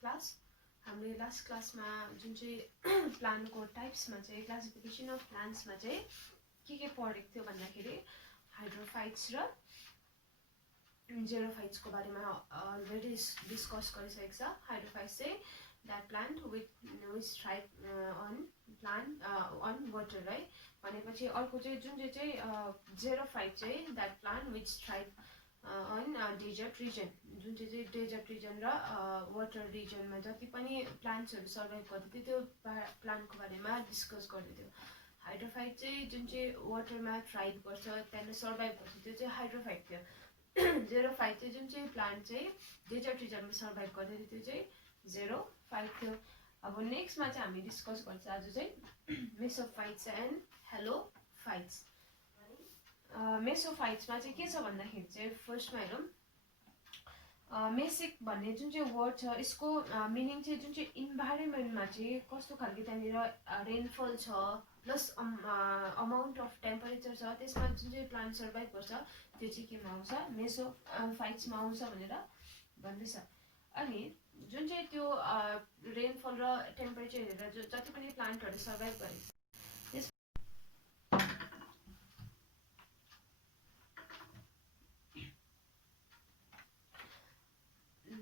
Class हामीले last क्लासमा जुन चाहिँ प्लान्टको टाइप्समा चाहिँ क्लासिफिकेसन अफ प्लान्ट्समा चाहिँ के पढेको थियो भन्दाखेरि हाइड्रोफाइट्स र जेरोफाइट्सको बारेमा अलरेडी डिस्कस गरिसकेको छ। हाइड्रोफाइट्स चाहिँ that plant which thrive on water है भनेपछि अर्को चाहिँ जुन चाहिँ जेरोफाइट चाहिँ that plant which thrive on desert region जुन चाहिँ डेजर्ट रिजन र वाटर रिजनमा जति पनि प्लान्ट्सहरू सर्भाइभ गर्दै थियो त्यो प्लान्टको बारेमा डिस्कस गर्दै थियो। हाइड्रोफाइट चाहिँ जुन चाहिँ वाटरमा थ्राइभ गर्छ त्यहाँनिर सर्भाइभ गर्छ त्यो चाहिँ हाइड्रोफाइट थियो। जेरोफाइट चाहिँ जुन चाहिँ प्लान्ट चाहिँ डेजर्ट रिजनमा सर्भाइभ गर्दै थियो त्यो चाहिँ जेरोफाइट थियो। अब नेक्स्टमा चाहिँ हामी डिस्कस गर्छ आज चाहिँ मेसोफाइट्स एन्ड हेलोफाइट्स। मेसोफाइट्समा चाहिँ के छ भन्दाखेरि चाहिँ फर्स्टमा हेरौँ मेसिक भन्ने जुन चाहिँ वर्ड छ यसको मिनिङ चाहिँ जुन चाहिँ इन्भाइरोमेन्टमा चाहिँ कस्तो खालको त्यहाँनिर रेनफल छ प्लस अमाउन्ट अफ टेम्परेचर छ त्यसमा जुन चाहिँ प्लान्ट सर्भाइभ गर्छ त्यो चाहिँ केमा आउँछ मेसोफाइट्समा आउँछ भनेर भन्दैछ। अनि जुन चाहिँ त्यो रेनफल र टेम्परेचर हेरेर जति पनि प्लान्टहरू सर्भाइभ गरे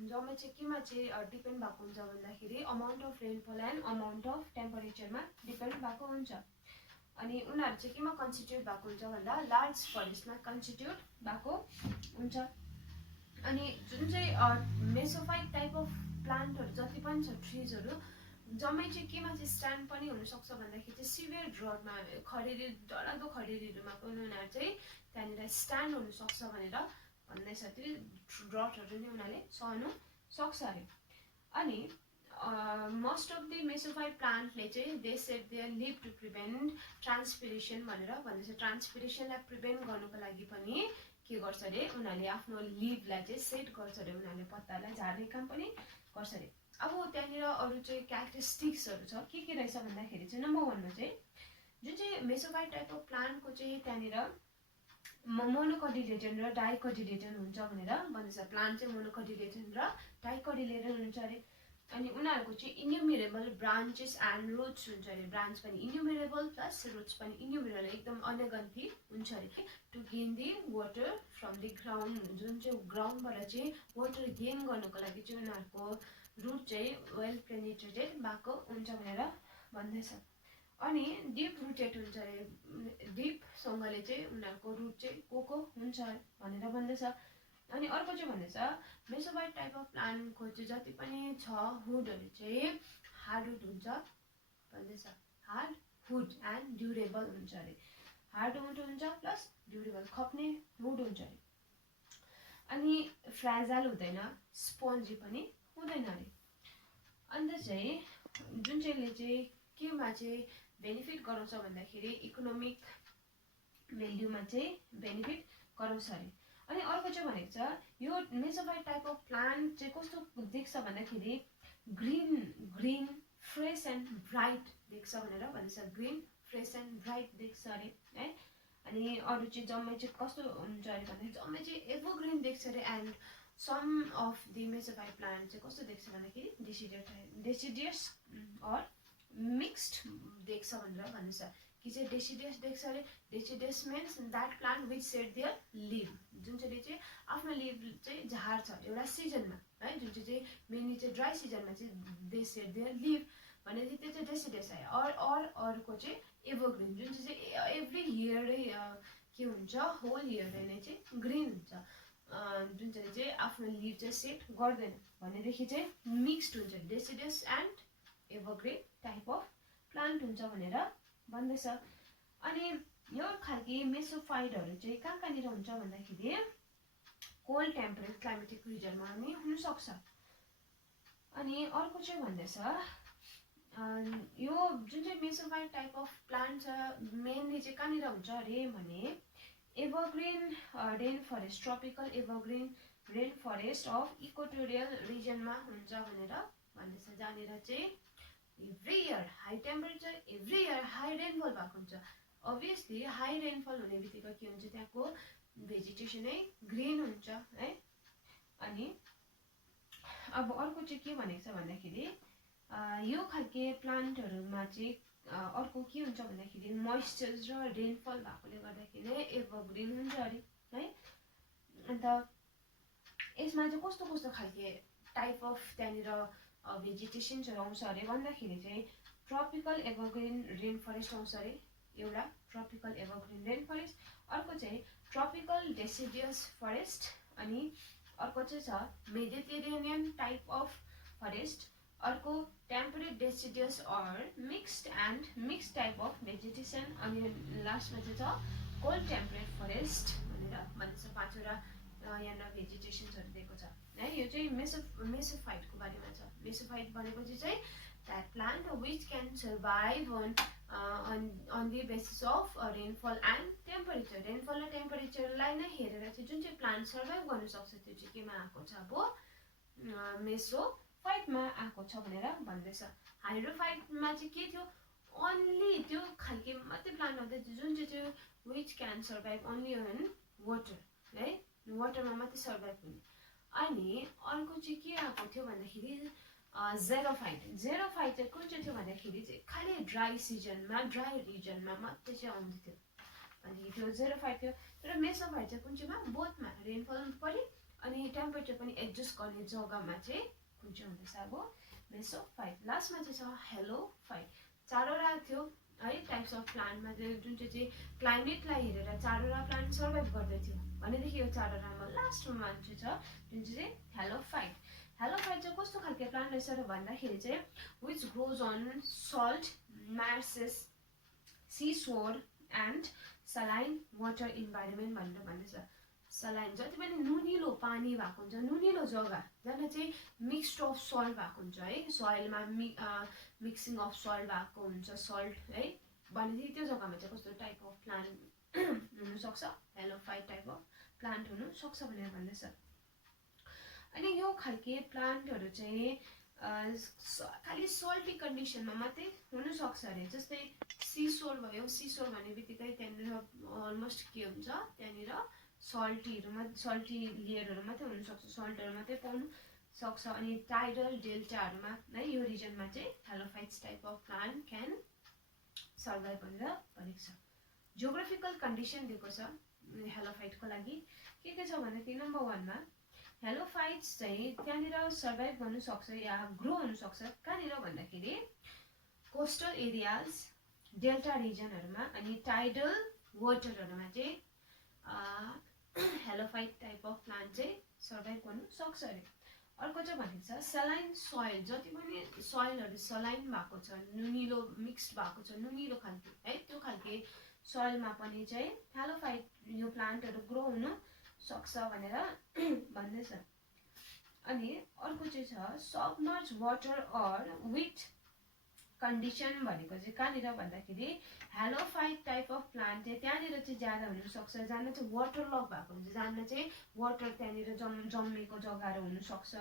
जम्मै चाहिँ केमा चाहिँ डिपेन्ड भएको हुन्छ भन्दाखेरि amount of rainfall and amount of टेम्परेचरमा डिपेन्ड भएको हुन्छ। अनि उनीहरू चाहिँ केमा कन्स्टिट्युट भएको हुन्छ भन्दा लार्ज फरेस्टमा कन्स्टिट्युट भएको हुन्छ। अनि जुन चाहिँ मेसोफाइट टाइप अफ प्लान्टहरू जति पनि छ ट्रिजहरू जम्मै चाहिँ केमा चाहिँ स्ट्यान्ड पनि हुनसक्छ भन्दाखेरि चाहिँ सिभियर ड्रटमा खडेरी डरलाग्दो खडेरीहरूमा पनि उनीहरू चाहिँ त्यहाँनिर स्ट्यान्ड हुनसक्छ भनेर भन्दैछ। त्यो ड्रटहरू नै उनीहरूले सहनु सक्छ अरे। अनि मोस्ट अफ द मेसोफाइट प्लान्टले चाहिँ they shed their leave to prevent transpiration भनेर भन्दैछ। ट्रान्सपिरेसनलाई प्रिभेन्ट गर्नुको लागि पनि के गर्छ अरे उनीहरूले आफ्नो लिभलाई चाहिँ सेट गर्छ अरे उनीहरूले पत्तालाई झार्ने काम पनि गर्छ अरे। अब त्यहाँनिर अरू चाहिँ क्यारेक्टरिस्टिक्सहरू छ के रहेछ भन्दाखेरि चाहिँ नम्बर 1मा चाहिँ जुन चाहिँ मेसोफाइट टाइप अफ प्लान्टको चाहिँ त्यहाँनिर मोनोकटिलेटन र डाइकटिलेटन हुन्छ भनेर भन्छ। प्लान्ट चाहिँ मोनोकटिलेटन र डाइकटिलेटन हुन्छ अरे। अनि उनीहरूको चाहिँ इन्युमरेबल ब्रान्चेस एन्ड रुट्स हुन्छ अरे। ब्रान्च पनि इन्युमरेबल प्लस रुट्स पनि इन्युमरेबल एकदम अनगन्ती हुन्छ अरे। To gain the water from the ground जुन चाहिँ ग्राउन्डबाट चाहिँ वाटर गेन गर्नुको लागि चाहिँ उनीहरूको रुट चाहिँ वेल पेनिट्रेटेड भएको हुन्छ भनेर भन्दैछ। अनि डिप रुटेड हुन्छ अरे। डिपसँगले चाहिँ उनीहरूको रुट चाहिँ को हुन्छ भनेर भन्दैछ। अनि अर्को चाहिँ भन्दैछ मेसोफाइट टाइप अफ प्लान्टको चाहिँ जति पनि छ हुडहरू चाहिँ हार्डवुड हुन्छ भन्दैछ। हार्डवुड एन्ड ड्युरेबल हुन्छ अरे। हार्डवुड हुन्छ प्लस ड्युरेबल खप्ने वुड हुन्छ अरे। अनि फ्रेजाइल हुँदैन स्पोन्जी पनि हुँदैन अरे। अन्त चाहिँ जुन चाहिँले चाहिँ केमा चाहिँ बेनिफिट गराउँछ भन्दाखेरि इकोनोमिक भेल्युमा चाहिँ बेनिफिट गराउँछ अरे। अनि अर्को चाहिँ भनेको छ यो मेसोफाइट टाइप अफ प्लान्ट चाहिँ कस्तो देख्छ भन्दाखेरि ग्रिन फ्रेस एन्ड ब्राइट देख्छ भनेर भन्छ। ग्रिन फ्रेस एन्ड ब्राइट देख्छ अरे है। अनि अरू चाहिँ जम्मै चाहिँ कस्तो हुन्छ अरे भन्दाखेरि जम्मै चाहिँ एभरग्रिन देख्छ अरे। And some of the mesophyte plant चाहिँ कस्तो देख्छ भन्दाखेरि डेसिडियस अर मिक्स्ड देख्छ भनेर भन्दैछ। कि चाहिँ डेसिडियस देख्छ अरे। Deciduous means that plant which shed their leave जुन चाहिँ आफ्नो लिभ चाहिँ झार्छ एउटा सिजनमा है। जुन चाहिँ मेनली चाहिँ ड्राई सिजनमा चाहिँ दे सेट देयर लिभ भनेपछि त्यो चाहिँ डेसिडियस आयो। अर्को चाहिँ एभरग्रिन जुन चाहिँ एभ्री इयरै के हुन्छ होल इयरले नै चाहिँ ग्रिन हुन्छ जुन चाहिँ आफ्नो लिभ चाहिँ सेट गर्दैन भनेदेखि चाहिँ मिक्स्ड हुन्छ deciduous and Evergreen type of plant हुन्छ भनेर भन्दैछ। अनि यो खालके मेसोफाइटहरू चाहिँ कहाँनिर हुन्छ भन्दाखेरि कोल्ड टेम्परेट क्लाइमेटिक रिजनमा पनि हुनसक्छ। अनि अर्को चाहिँ भन्दैछ यो जुन चाहिँ मेसोफाइट टाइप अफ प्लान्ट छ मेनली चाहिँ कहाँनिर हुन्छ अरे भने evergreen rain forest tropical evergreen rain forest of equatorial रिजनमा हुन्छ भनेर भन्दैछ। जहाँनिर चाहिँ every year high temperature every year high rainfall भएको हुन्छ। अभियसली हाई रेनफल हुने बित्तिकै के हुन्छ त्यहाँको भेजिटेसनै ग्रिन हुन्छ है। अनि अब अर्को चाहिँ के भनेको छ भन्दाखेरि यो खालके प्लान्टहरूमा चाहिँ अर्को के हुन्छ भन्दाखेरि मोइस्चर र रेनफल भएकोले गर्दाखेरि एभरग्रिन हुन्छ अरे है। अन्त यसमा चाहिँ कस्तो कस्तो खालके टाइप अफ त्यहाँनिर भेजिटेसन्सहरू आउँछ अरे भन्दाखेरि चाहिँ ट्रपिकल एभरग्रिन रेन फरेस्ट आउँछ अरे एउटा, ट्रपिकल एभरग्रिन रेन फरेस्ट। अर्को चाहिँ ट्रपिकल डेसिडियस फरेस्ट, अनि अर्को चाहिँ छ मेडिटेरेनियन टाइप अफ फरेस्ट, अर्को temperate deciduous or mixed type of vegetation, अनि लास्टमा चाहिँ छ कोल्ड टेम्परेट फरेस्ट भनेर भन्छ। पाँचवटा यहाँनिर भेजिटेसन्सहरू दिएको छ है। यो चाहिँ मेसोफाइटको बारेमा छ। मेसोफाइट भनेपछि चाहिँ that plant which can survive on the basis of rainfall and temperature. rainfall र temperature लाई नै हेरेर चाहिँ जुन चाहिँ प्लान्ट सर्भाइभ गर्न सक्छ त्यो चाहिँ केमा आएको छ, अब मेसोफाइटमा आएको छ भनेर भन्दैछ। हाइड्रोफाइटमा चाहिँ के थियो, ओन्ली त्यो खालके मात्रै प्लान्ट हुँदै जुन चाहिँ which can survive only on water है, वाटरमा मात्रै सर्भाइभ हुने। अनि अर्को चाहिँ के आएको थियो भन्दाखेरि जेरोफाइट। जेरोफाइट चाहिँ कुन चाहिँ थियो भन्दाखेरि चाहिँ खालि ड्राई सिजनमा ड्राई रिजनमा मात्रै चाहिँ आउँदै थियो भनेदेखि त्यो जेरोफाइट थियो। तर मेसोफाइट चाहिँ कुन चाहिँमा, बोथमा रेनफल पनि अनि टेम्परेचर पनि एडजस्ट गर्ने जग्गामा चाहिँ कुन चाहिँ हुँदैछ अब मेसोफाइट। लास्टमा चाहिँ छ हेलोफाइट। चारवटा थियो है टाइप्स अफ प्लान्टमा जुन चाहिँ क्लाइमेटलाई हेरेर चारवटा प्लान्ट सर्भाइभ गर्दै थियो भनेदेखि यो चारवटामा लास्टमा मान्छे छ जुन चाहिँ हेलोफाइट। हेलोफाइट चाहिँ कस्तो खालके प्लान्ट रहेछ र भन्दाखेरि चाहिँ which grows on salt marshes sea shore and saline water environment भनेर भन्दैछ। सलाइन जति पनि नुनिलो पानी भएको हुन्छ, नुनिलो जग्गा जहाँ चाहिँ मिक्स्ड अफ सल्ट भएको हुन्छ है, सोइलमा मिक्सिङ अफ सल्ट भएको हुन्छ, सल्ट है भनेदेखि त्यो जग्गामा चाहिँ कस्तो टाइप अफ प्लान्ट हुनसक्छ, हेलोफाइट टाइप अफ प्लान्ट हुनसक्छ भनेर भन्दैछ। अनि यो खालके प्लान्टहरू चाहिँ खालि सल्टी कन्डिसनमा मात्रै हुनसक्छ अरे। जस्तै सिसोर भयो, सिसोर भन्ने बित्तिकै त्यहाँनिर अलमोस्ट के हुन्छ, त्यहाँनिर सल्टी लेयरहरू मात्रै हुनसक्छ, सल्टहरू मात्रै पाउनु सक्छ। अनि टाइडल डेल्टाहरूमा है यो रिजनमा चाहिँ halophytes type of plant can survive भनेर भनेको छ। जियोग्राफिकल कन्डिसन दिएको छ हेलोफाइटको लागि के छ भन्दाखेरि नम्बर 1 मा हेलोफाइट्स चाहिँ त्यहाँनिर सर्भाइभ गर्नु सक्छ या ग्रो हुनु सक्छ कहाँनिर भन्दाखेरि कोस्टल एरियाज, डेल्टा रिजनहरूमा अनि टाइडल वाटरहरूमा चाहिँ हेलोफाइट टाइप अफ प्लान्ट चाहिँ सर्भाइभ गर्नु सक्छ अरे। अर्को चाहिँ भनेको छ सलाइन सोइल, जति पनि सोइलहरू सलाइन भएको छ, नुनिलो मिक्स्ड भएको छ, नुनिलो खालके है, त्यो खालके सोइलमा पनि चाहिँ हेलोफाइट यो प्लान्टहरू ग्रो हुनु सक्छ भनेर भन्दैछ। अनि अर्को चाहिँ छ submerge water or wet condition भनेको चाहिँ कहाँनिर भन्दाखेरि हेलोफाइट टाइप अफ प्लान्ट चाहिँ त्यहाँनिर चाहिँ ज्यादा हुनसक्छ जहाँ चाहिँ वाटर लक भएको हुन्छ, जहाँ चाहिँ वाटर त्यहाँनिर जम्मेको जग्गाहरू हुनसक्छ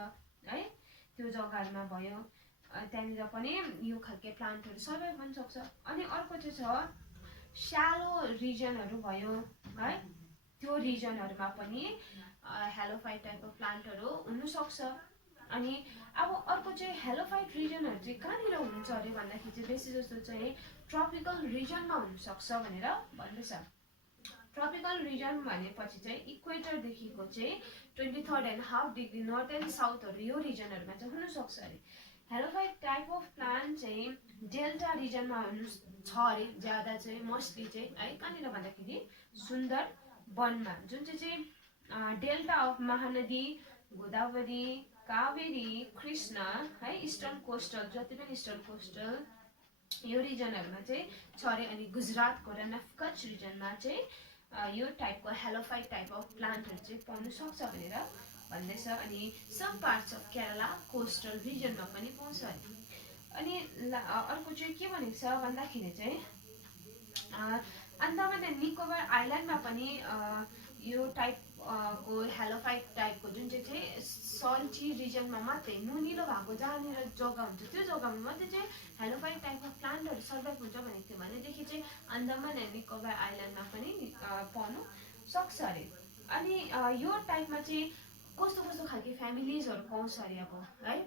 है, त्यो जग्गाहरूमा भयो त्यहाँनिर पनि यो खालके प्लान्टहरू सर्भाइभ गर्न सक्छ। अनि अर्को चाहिँ छ स्यालो रिजनहरू भयो है, त्यो रिजनहरूमा पनि हेलोफाइट टाइप अफ प्लान्टहरू हुनसक्छ। अनि अब अर्को चाहिँ हेलोफाइट रिजनहरू चाहिँ कहाँनिर हुन्छ अरे भन्दाखेरि चाहिँ बेसी जस्तो चाहिँ ट्रपिकल रिजनमा हुनसक्छ भनेर भन्दैछ। ट्रपिकल रिजन भनेपछि चाहिँ इक्वेटरदेखिको चाहिँ 23.5 डिग्री नर्थ एन्ड साउथहरू यो रिजनहरूमा चाहिँ हुनसक्छ अरे। हेलोफाइट टाइप अफ प्लान्ट चाहिँ डेल्टा रिजनमा हुनु छ अरे ज्यादा चाहिँ, मोस्टली चाहिँ है कहाँनिर भन्दाखेरि सुन्दर वनमा, जुन चाहिँ डेल्टा अफ महानदी, गोदावरी, कावेरी, कृष्ण है, इस्टर्न कोस्टल जति पनि इस्टर्न कोस्टल यो रिजनहरूमा चाहिँ छ अरे। अनि गुजरातको र नफकच रिजनमा चाहिँ यो टाइपको हेलोफाइट टाइप अफ प्लान्टहरू चाहिँ पाउन सक्छ भनेर भन्दैछ। अनि some parts of Kerala coastal रिजनमा पनि पाउँछ अरे। अनि अर्को चाहिँ के भनेको छ भन्दाखेरि चाहिँ अन्डमान एन्ड निकोबार आइल्यान्डमा पनि यो टाइप को हेलोफाइट टाइपको जुन चाहिँ सल्टी रिजनमा मात्रै नुनिलो भएको जहाँनिर जग्गा हुन्छ त्यो जग्गामा मात्रै चाहिँ हेलोफाइट टाइपको प्लान्टहरू सर्भाइभ हुन्छ भनेको थियो भनेदेखि चाहिँ अन्डमान एन्ड निकोबार आइल्यान्डमा पनि पाउनु सक्छ अरे। अनि यो टाइपमा चाहिँ कस्तो कस्तो खालके फ्यामिलिजहरू पाउँछ अरे अब है।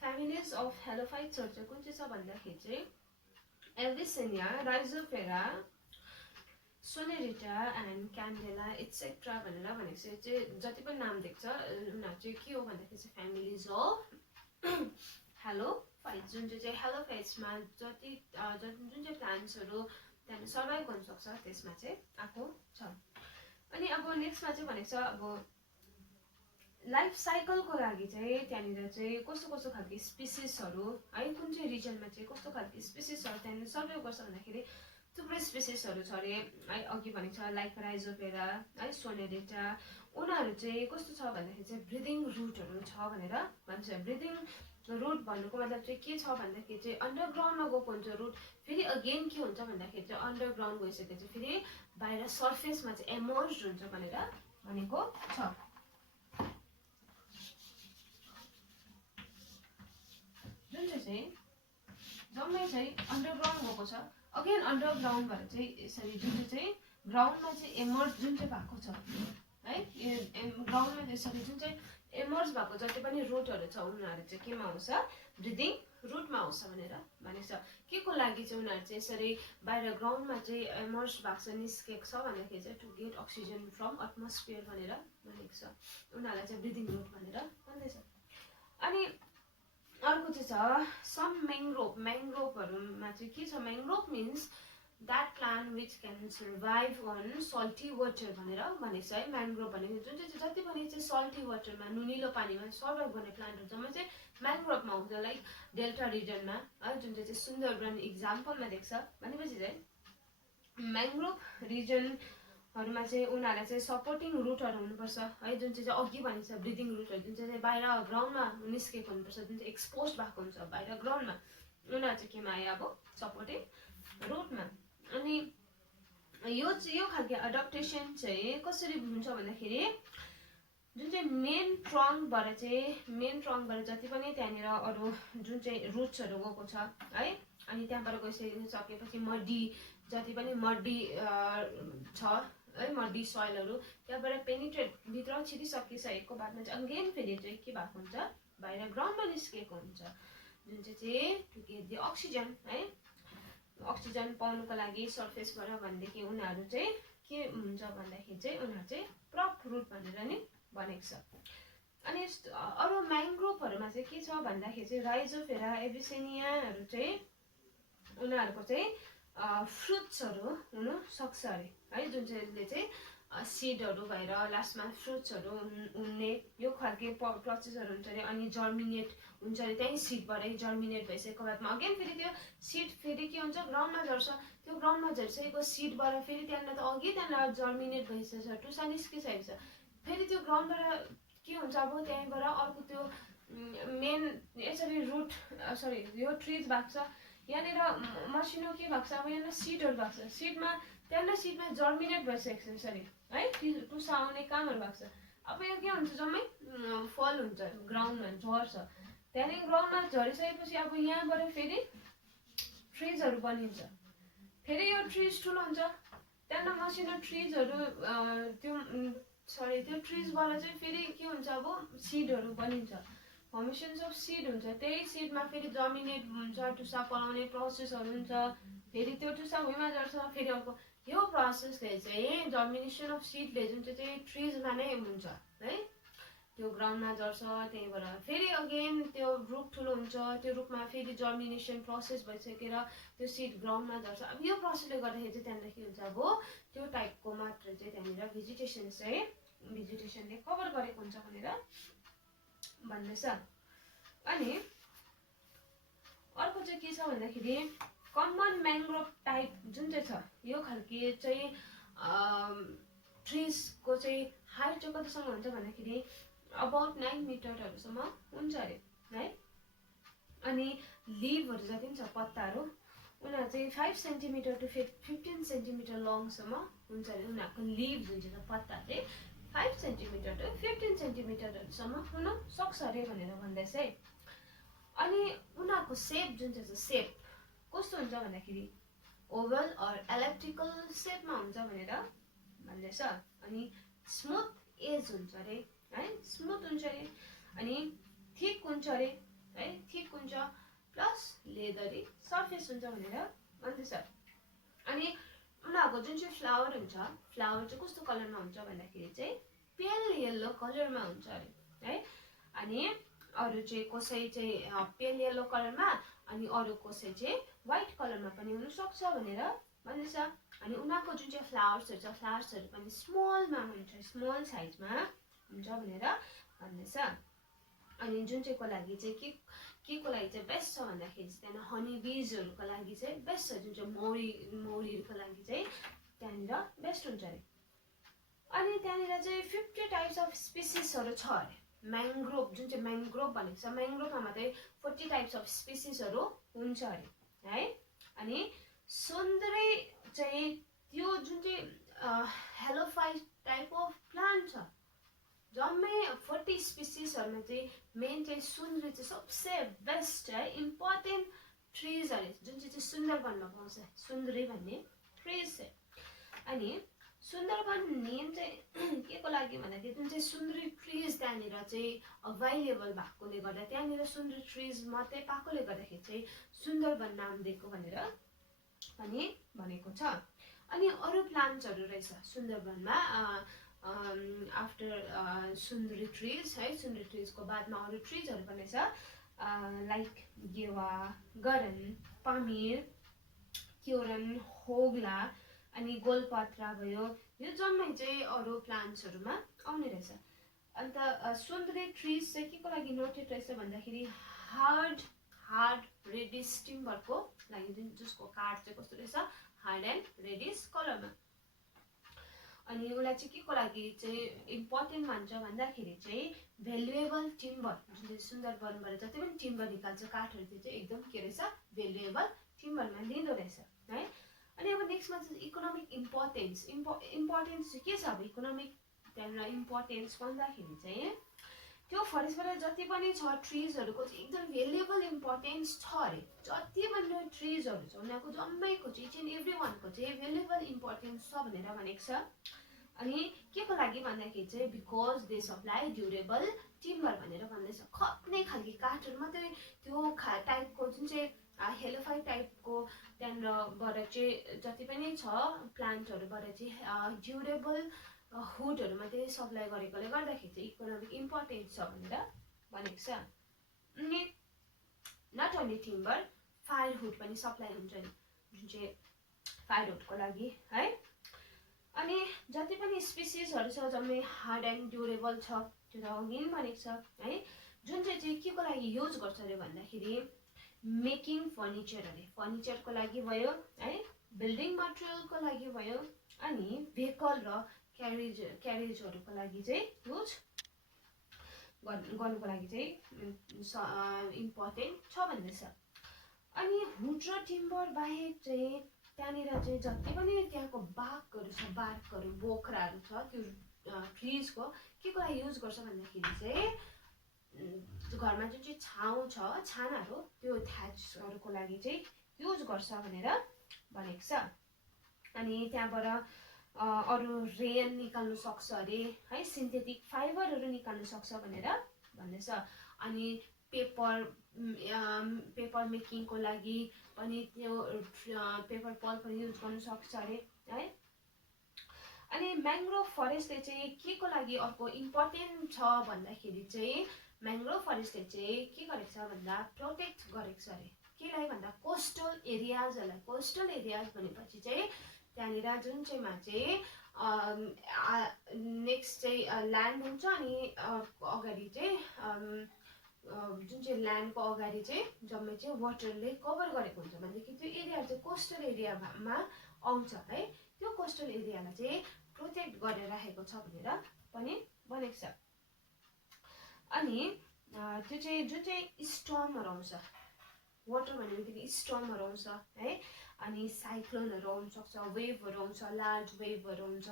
फ्यामिलिज अफ हेलोफाइट्सहरू चाहिँ कुन चाहिँ छ भन्दाखेरि चाहिँ एल्भिसेनिया, राइजोफेरा, सोनेरिटा एन्ड क्यान्डेला एट्सेट्रा भनेर भनेपछि चाहिँ जति पनि नाम देख्छ उनीहरू चाहिँ के हो भन्दाखेरि चाहिँ फ्यामिलिज अफ हेलोफाइट्स, जुन चाहिँ हेलोफाइट्समा जति जुन चाहिँ प्लान्ट्सहरू त्यहाँनिर सर्भाइभ गर्न सक्छ त्यसमा चाहिँ आएको छ। अनि अब नेक्स्टमा चाहिँ भनेको छ अब लाइफ साइकलको लागि चाहिँ त्यहाँनिर चाहिँ कस्तो कस्तो खालको स्पिसिसहरू है, कुन चाहिँ रिजनमा चाहिँ कस्तो खालको स्पिसिसहरू त्यहाँनिर सर्भाइभ गर्छ भन्दाखेरि थुप्रै स्पिसिसहरू छ अरे है। अघि भनेको छ लाइक राइजोफेरा है, सोनेरिटा, उनीहरू चाहिँ कस्तो छ भन्दाखेरि चाहिँ ब्रिदिङ रुटहरू छ भनेर भन्छ। ब्रिदिङ रुट भन्नुको मतलब चाहिँ के छ भन्दाखेरि चाहिँ अन्डरग्राउन्डमा गएको हुन्छ रुट, फेरि अगेन के हुन्छ भन्दाखेरि चाहिँ अन्डरग्राउन्ड गइसकेपछि फेरि बाहिर सर्फेसमा चाहिँ एमर्ज हुन्छ भनेर भनेको छ। जुन चाहिँ जम्मै चाहिँ अन्डरग्राउन्ड गएको छ, अगेन अन्डरग्राउन्डबाट चाहिँ यसरी जुन चाहिँ ग्राउन्डमा चाहिँ एमर्ज जुन चाहिँ भएको छ है, ग्राउन्डमा यसरी जुन चाहिँ एमर्ज भएको जति पनि रुटहरू छ उनीहरू चाहिँ केमा आउँछ, ब्रिदिङ रुटमा आउँछ भनेर भनेको छ। के को लागि चाहिँ उनीहरू चाहिँ यसरी बाहिर ग्राउन्डमा चाहिँ एमर्ज भएको छ, निस्केको छ भन्दाखेरि चाहिँ to get oxygen from atmosphere भनेर भनेको छ, उनीहरूलाई चाहिँ ब्रिदिङ रुट भनेर भन्दैछ। अनि अर्को चाहिँ छ सम म्याङ्ग्रोभ, म्याङ्ग्रोभहरूमा चाहिँ के छ, mangrove means that plant which can survive on salty water भनेर भनेको छ है। म्याङ्ग्रोभ भनेको जुन चाहिँ जति पनि चाहिँ सल्टी वाटरमा नुनिलो पानीमा सर्भाइभ गर्ने प्लान्टहरू जम्मै चाहिँ म्याङ्ग्रोभमा आउँछ, लाइक डेल्टा रिजनमा है, जुन चाहिँ सुन्दरवन इक्जाम्पलमा देख्छ भनेपछि चाहिँ म्याङ्ग्रोभ रिजनहरूमा चाहिँ उनीहरूलाई चाहिँ सपोर्टिङ रुटहरू हुनुपर्छ है, जुन चाहिँ अघि भनेको छ ब्रिदिङ रुटहरू जुन चाहिँ बाहिर ग्राउन्डमा निस्केको हुनुपर्छ, जुन चाहिँ एक्सपोज भएको हुन्छ बाहिर ग्राउन्डमा, उनीहरू चाहिँ केमा आयो अब सपोर्टिङ रुटमा। अनि यो खालको एडप्टेसन चाहिँ कसरी हुन्छ भन्दाखेरि जुन चाहिँ मेन ट्रङ्कबाट जति पनि त्यहाँनिर अरू जुन चाहिँ रुट्सहरू गएको छ है, अनि त्यहाँबाट गइसकेपछि मड्डी जति पनि मड्डी छ है, मड्डी सोइलहरू त्यहाँबाट पेनिट्रेट भित्र छिरिसकिसकेको बादमा चाहिँ अगेन फेरि चाहिँ के भएको हुन्छ, बाहिर ग्राउन्डमा निस्केको हुन्छ, जुन चाहिँ टु गेट द अक्सिजन है, अक्सिजन पाउनुको लागि सर्फेसबाट भनेदेखि उनीहरू चाहिँ के हुन्छ भन्दाखेरि चाहिँ उनीहरू चाहिँ प्रप रुट भनेर नि भनेको छ। अनि अरू म्याङ्ग्रोभहरूमा चाहिँ के छ भन्दाखेरि चाहिँ राइजोफेरा, एभिसेनियाहरू चाहिँ उनीहरूको चाहिँ फ्रुट्सहरू हुनु सक्छ अरे है, जुन चाहिँले चाहिँ सिडहरू भएर लास्टमा फ्रुट्सहरू हुने यो खालके प्रोसेसहरू हुन्छ अरे। अनि जर्मिनेट हुन्छ अरे, त्यहीँ सिडबाटै जर्मिनेट भइसकेको बादमा अगेन फेरि त्यो सिड फेरि के हुन्छ ग्राउन्डमा झर्छ, त्यो ग्राउन्डमा झरिसकेको सिडबाट फेरि त्यहाँनिर त अघि त्यहाँनिर जर्मिनेट भइसकेको छ, टुसा निस्किसकेको छ, फेरि त्यो ग्राउन्डबाट के हुन्छ अब त्यहीँबाट अर्को त्यो मेन यसरी रुट सरी यो ट्रिज भएको छ, यहाँनिर मसिनो के भएको छ अब यहाँनिर सिडहरू भएको छ, त्यहाँनिर सिडमा जर्मिनेट भइसकेको छ यसरी है, टुसा आउने कामहरू भएको छ। अब यो के हुन्छ जम्मै फल हुन्छ ग्राउन्डमा झर्छ, त्यहाँदेखि ग्राउन्डमा झरिसकेपछि अब यहाँबाट फेरि ट्रिजहरू बनिन्छ, फेरि यो ट्रिज ठुलो हुन्छ, त्यहाँनिर मसिनो ट्रिजहरू त्यो ट्रिजबाट चाहिँ फेरि के हुन्छ अब सिडहरू बनिन्छ, फर्मेसन्स अफ सिड हुन्छ, त्यही सिडमा फेरि जर्मिनेट हुन्छ, टुसा पलाउने प्रोसेसहरू हुन्छ, फेरि त्यो टुसा भुइँमा झर्छ, फेरि अर्को यो प्रोसेसले चाहिँ जर्मिनेसन अफ सिडले जुन चाहिँ ट्रिजमा नै हुन्छ है, त्यो ग्राउन्डमा झर्छ, त्यहीँबाट फेरि अगेन त्यो रुख ठुलो हुन्छ, त्यो रुखमा फेरि जर्मिनेसन प्रोसेस भइसकेर त्यो सिड ग्राउन्डमा झर्छ। अब यो प्रोसेसले गर्दाखेरि चाहिँ त्यहाँनिर के हुन्छ अब त्यो टाइपको मात्र चाहिँ त्यहाँनिर भेजिटेसनले कभर गरेको हुन्छ भनेर भन्दैछ। अनि अर्को चाहिँ के छ भन्दाखेरि कमन म्याङ्ग्रोभ टाइप जुन चाहिँ छ यो खालके चाहिँ ट्रिजको चाहिँ हाइट चाहिँ कतिसम्म हुन्छ भन्दाखेरि अबाउट 9 मिटरहरूसम्म हुन्छ अरे है। अनि लिभहरू जति पनि छ पत्ताहरू उनीहरू चाहिँ 5 सेन्टिमिटर टु 15 सेन्टिमिटर लङसम्म हुन्छ अरे, उनीहरूको लिभ जुन चाहिँ पत्ता चाहिँ 5 सेन्टिमिटर टु 15 सेन्टिमिटरहरूसम्म हुन सक्छ अरे भनेर भन्दैछ है। अनि उनीहरूको सेप जुन चाहिँ सेप कस्तो हुन्छ भन्दाखेरि ओभल अर एलिप्टिकल सेपमा हुन्छ भनेर भन्दैछ। अनि स्मुथ एज हुन्छ अरे है, स्मुथ हुन्छ अरे, अनि थिक हुन्छ अरे है, थिक हुन्छ प्लस लेदरी सर्फेस हुन्छ भनेर भन्दैछ। अनि उनीहरूको जुन चाहिँ फ्लावर हुन्छ, फ्लावर चाहिँ कस्तो कलरमा हुन्छ भन्दाखेरि चाहिँ पेल येल्लो कलरमा हुन्छ अरे है। अनि अरू चाहिँ कसै चाहिँ पेल येल्लो कलरमा, अनि अरू कसै चाहिँ व्हाइट कलरमा पनि हुनसक्छ भनेर भन्दैछ। अनि उनीहरूको जुन चाहिँ फ्लावर्सहरू छ, फ्लावर्सहरू पनि स्मलमा हुन्छ, स्मल साइजमा हुन्छ भनेर भन्दैछ। अनि जुन चाहिँको लागि चाहिँ के को लागि चाहिँ बेस्ट छ भन्दाखेरि चाहिँ त्यहाँनिर हनी बिजहरूको लागि चाहिँ बेस्ट छ, जुन चाहिँ मौरीहरूको लागि चाहिँ त्यहाँनिर बेस्ट हुन्छ अरे। अनि त्यहाँनिर चाहिँ 50 टाइप्स अफ स्पिसिसहरू छ अरे। म्याङ्ग्रोभ जुन चाहिँ म्याङ्ग्रोभ भनेको छ, म्याङ्ग्रोभमा मात्रै 40 टाइप्स अफ स्पिसिसहरू हुन्छ अरे है। अनि सुन्दरी चाहिँ त्यो जुन चाहिँ हेलोफाइट टाइप अफ प्लान्ट छ, जम्मै 40 स्पिसिसहरूमा चाहिँ मेन चाहिँ सुन्दरी चाहिँ सबसे बेस्ट है, इम्पोर्टेन्ट ट्रिज अरे, जुन चाहिँ सुन्दरवनमा पाउँछ सुन्दरी भन्ने ट्रिज चाहिँ। अनि सुन्दरवन नेम चाहिँ के को लागि भन्दाखेरि जुन चाहिँ सुन्दरी ट्रिज त्यहाँनिर चाहिँ अभाइलेबल भएकोले गर्दा, त्यहाँनिर सुन्दरी ट्रिज मात्रै पाएकोले गर्दाखेरि चाहिँ सुन्दरवन नाम दिएको भनेर पनि भनेको छ। अनि अरू प्लान्ट्सहरू रहेछ सुन्दरवनमा आफ्टर सुन्दरी ट्रिज है, सुन्दरी ट्रिजको बादमा अरू ट्रिजहरू पनि छ, लाइक गेवा, गरन, पामिर, क्योरन, होगला, अनि गोलपत्रा भयो। यो जम्मै चाहिँ अरू प्लान्ट्सहरूमा आउने रहेछ। अन्त सुन्दरी ट्रिज चाहिँ के को लागि नोटेड रहेछ भन्दाखेरि हार्ड रेडिस टिम्बरको लागि, जसको काठ चाहिँ कस्तो रहेछ, हार्ड एन्ड रेडिस कलरमा। अनि उसलाई चाहिँ के को लागि चाहिँ इम्पोर्टेन्ट मान्छ भन्दाखेरि चाहिँ भ्यालुएबल टिम्बर, जुन चाहिँ सुन्दरवनबाट जति पनि टिम्बर निकाल्छ काठहरू, त्यो चाहिँ एकदम के रहेछ, भ्यालुएबल टिम्बरमा लिँदो रहेछ है। अनि अब नेक्स्टमा चाहिँ इकोनोमिक इम्पोर्टेन्स चाहिँ के छ। अब इकोनोमिक त्यहाँनिर इम्पोर्टेन्स भन्दाखेरि चाहिँ त्यो फरेस्टबाट जति पनि छ ट्रिजहरूको चाहिँ एकदम भ्यालुएबल इम्पोर्टेन्स छ अरे। जति पनि ट्रिजहरू छ उनीहरूको जम्मैको चाहिँ इच एन्ड एभ्री वानको चाहिँ भ्यालुएबल इम्पोर्टेन्स छ भनेर भनेको छ। अनि के को लागि भन्दाखेरि चाहिँ because they supply durable timber भनेर भन्दैछ। खप्ने खालको काठहरू मात्रै त्यो टाइपको जुन चाहिँ हेलोफाइट टाइपको त्यहाँनिरबाट चाहिँ जति पनि छ प्लान्टहरूबाट चाहिँ ड्युरेबल हुडहरू मात्रै सप्लाई गरेकोले गर्दाखेरि चाहिँ इकोनोमिक इम्पोर्टेन्स छ भनेर भनेको छ। अनि नट ओन्ली टिम्बर, फायरवुड पनि सप्लाई हुन्छ नि, जुन चाहिँ फायरवुडको लागि है। अनि जति पनि स्पिसिसहरू छ जम्मै हार्ड एन्ड ड्युरेबल छ, त्यो त अघि भनेको छ है। जुन चाहिँ के को लागि युज गर्छ अरे भन्दाखेरि मेकिङ फर्निचर अरे, फर्निचरको लागि भयो है, बिल्डिङ मटेरियलको लागि भयो, अनि भेहिकल र क्यारेजहरूको लागि चाहिँ युज गर्नुको लागि चाहिँ इम्पोर्टेन्ट छ भन्दैछ। अनि हुड र टिम्बर बाहेक चाहिँ त्यहाँनिर चाहिँ जति पनि त्यहाँको बाघहरू छ, बाघहरू बोक्राहरू छ, त्यो ट्रिजको के को लागि युज गर्छ भन्दाखेरि चाहिँ घरमा जुन चाहिँ छाउ छ, छानाहरू, त्यो थ्याचहरूको लागि चाहिँ युज गर्छ भनेर भनेको छ। अनि त्यहाँबाट अरू रेन निकाल्नु सक्छ अरे है, सिन्थेटिक फाइबरहरू निकाल्नु सक्छ भनेर भन्दैछ। अनि पेपर मेकिङको लागि पनि त्यो पेपर पल्प पनि युज गर्नु सक्छ अरे है। अनि म्याङ्ग्रोभ फरेस्टले चाहिँ के को लागि अर्को इम्पोर्टेन्ट छ भन्दाखेरि चाहिँ म्याङ्ग्रोभ फरेस्टले चाहिँ के गरेको छ भन्दा प्रोटेक्ट गरेको छ अरे। केलाई भन्दा कोस्टल एरियाजहरूलाई। कोस्टल एरियाज भनेपछि चाहिँ त्यहाँनिर जुन चाहिँमा चाहिँ नेक्स्ट चाहिँ ल्यान्ड हुन्छ, अनि अगाडि चाहिँ जुन चाहिँ ल्यान्डको अगाडि चाहिँ जम्मै चाहिँ वाटरले कभर गरेको हुन्छ भनेदेखि त्यो एरिया चाहिँ कोस्टल एरियामा आउँछ है। त्यो कोस्टल एरियालाई चाहिँ प्रोटेक्ट गरेर राखेको छ भनेर पनि भनेको छ। अनि त्यो चाहिँ जुन चाहिँ स्टर्महरू आउँछ, वाटर भन्ने बित्तिकै स्टर्महरू आउँछ है, अनि साइक्लोनहरू आउन सक्छ, वेभहरू आउँछ, लार्ज वेभहरू हुन्छ,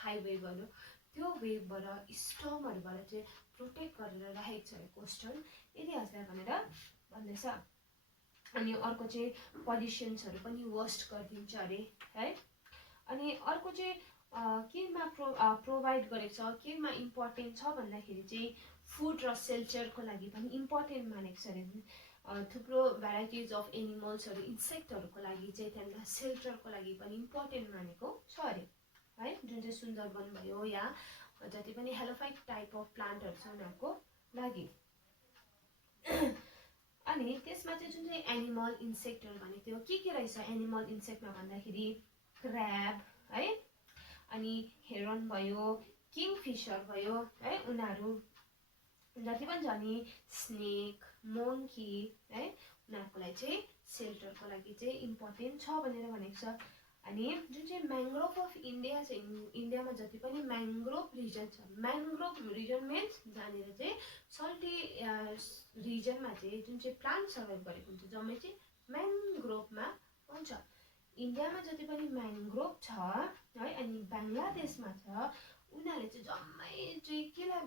हाई वेभहरू, त्यो वेभबाट स्टर्महरूबाट चाहिँ प्रोटेक्ट गरेर राखेको छ कोस्टल एरियाजलाई भनेर भन्दैछ। अनि अर्को चाहिँ पल्युसन्सहरू पनि वर्स्ट गरिदिन्छ अरे है। अनि अर्को चाहिँ केमा प्रोभाइड गरेको छ, केमा इम्पोर्टेन्ट छ भन्दाखेरि चाहिँ फुड र सेल्टरको लागि पनि इम्पोर्टेन्ट मानेको छ अरे। थुप्रो भेराइटिज अफ एनिमल्सहरू इन्सेक्टहरूको लागि चाहिँ त्यहाँनिर सेल्टरको लागि पनि इम्पोर्टेन्ट मानेको छ अरे है। जुन चाहिँ सुन्दरवन भयो या जति पनि हेलोफाइट टाइप अफ प्लान्टहरू छ उनीहरूको लागि। अनि त्यसमा चाहिँ जुन चाहिँ एनिमल इन्सेक्टहरू भनेको थियो के रहेछ एनिमल इन्सेक्टमा भन्दाखेरि क्र्याब है, अनि हेरन भयो, किङफिसर भयो है, उनीहरू जति पनि छ नि स्नेक, मोङ्की है, उनीहरूको लागि चाहिँ सेल्टरको लागि चाहिँ इम्पोर्टेन्ट छ भनेर भनेको छ। अनि जुन चाहिँ म्याङ्ग्रोभ अफ इन्डिया छ, इन्डियामा जति पनि म्याङ्ग्रोभ रिजन छ, म्याङ्ग्रोभ रिजन मिन्स जहाँनिर चाहिँ सल्टी रिजनमा चाहिँ जुन चाहिँ प्लान्ट सर्भाइभ गरेको हुन्छ जम्मै चाहिँ म्याङ्ग्रोभमा हुन्छ। इन्डियामा जति पनि म्याङ्ग्रोभ छ है, अनि बङ्गलादेशमा छ, उनीहरूले चाहिँ जम्मै चाहिँ केलाई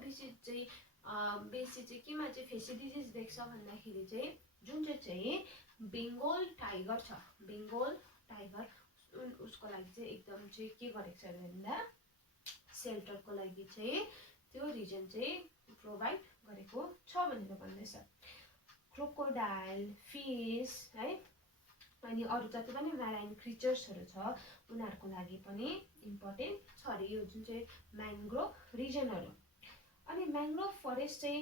बेसी चाहिँ केमा चाहिँ फेसिलिटिज देख्छ भन्दाखेरि चाहिँ जुन चाहिँ बेङ्गल टाइगर छ, बेङ्गल टाइगर उसको लागि चाहिँ एकदम चाहिँ के गरेको छ भन्दा सेल्टरको लागि चाहिँ त्यो रिजन चाहिँ प्रोभाइड गरेको छ भनेर भन्दैछ। क्रोकोडाइल, फिस है, अनि अरू जति पनि म्याराइन क्रिचर्सहरू छ उनीहरूको लागि पनि इम्पोर्टेन्ट छ अरे यो जुन चाहिँ म्याङ्ग्रोभ रिजनहरू। अनि म्याङ्ग्रोभ फरेस्ट चाहिँ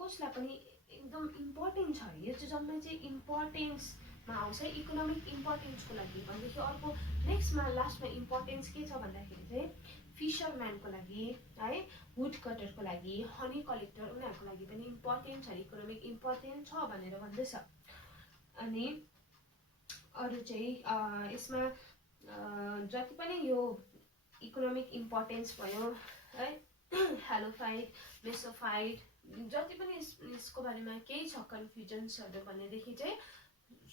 कसलाई पनि एकदम इम्पोर्टेन्ट छ अरे। यो चाहिँ जम्मै चाहिँ इम्पोर्टेन्समा आउँछ इकोनोमिक इम्पोर्टेन्सको लागि भनेदेखि अर्को नेक्स्टमा लास्टमा इम्पोर्टेन्स के छ भन्दाखेरि चाहिँ फिसरम्यानको लागि है, वुड कटरको लागि, हनी कलेक्टर उनीहरूको लागि पनि इम्पोर्टेन्ट छ, इकोनोमिक इम्पोर्टेन्ट छ भनेर भन्दैछ। अनि अरू चाहिँ यसमा जति पनि यो इकोनोमिक इम्पोर्टेन्स भयो है, हेलोफाइट, मेसोफाइट जति पनि यसको बारेमा केही छ कन्फ्युजन्सहरू भनेदेखि चाहिँ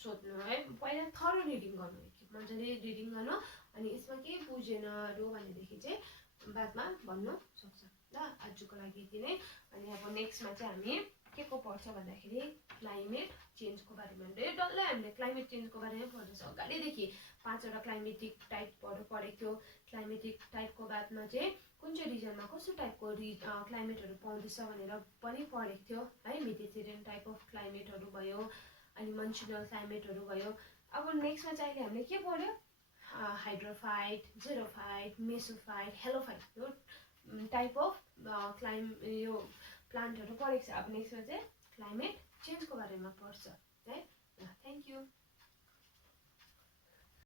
सोध्नु है, पहिला थरो रिडिङ गर्नु, मजाले रिडिङ गर्नु, अनि यसमा केही बुझेनहरू भनेदेखि चाहिँ बादमा भन्नु सक्छ ल। आजको लागि यति नै। अनि अब नेक्स्टमा चाहिँ हामी के को पढ्छ भन्दाखेरि क्लाइमेट चेन्जको बारेमा, डल्लै हामीले क्लाइमेट चेन्जको बारेमा पढ्दैछ। अगाडिदेखि 5वटा क्लाइमेटिक टाइपहरू पढेको थियो। क्लाइमेटिक टाइपको बादमा चाहिँ कुन चाहिँ रिजनमा कस्तो टाइपको क्लाइमेटहरू पाउँदैछ भनेर पनि पढेको थियो है। मेडिटेरियन टाइप अफ क्लाइमेटहरू भयो, अनि मनसुनल क्लाइमेटहरू भयो। अब नेक्स्टमा चाहिँ अहिले हामीले के पढ्यो हाइड्रोफाइट, जेरोफाइट, मेसोफाइट, हेलोफाइट यो टाइप अफ यो प्लान्टहरू पढेको छ। अब नेक्स्टमा चाहिँ क्लाइमेट चेन्जको बारेमा पढ्छ है। Thank you.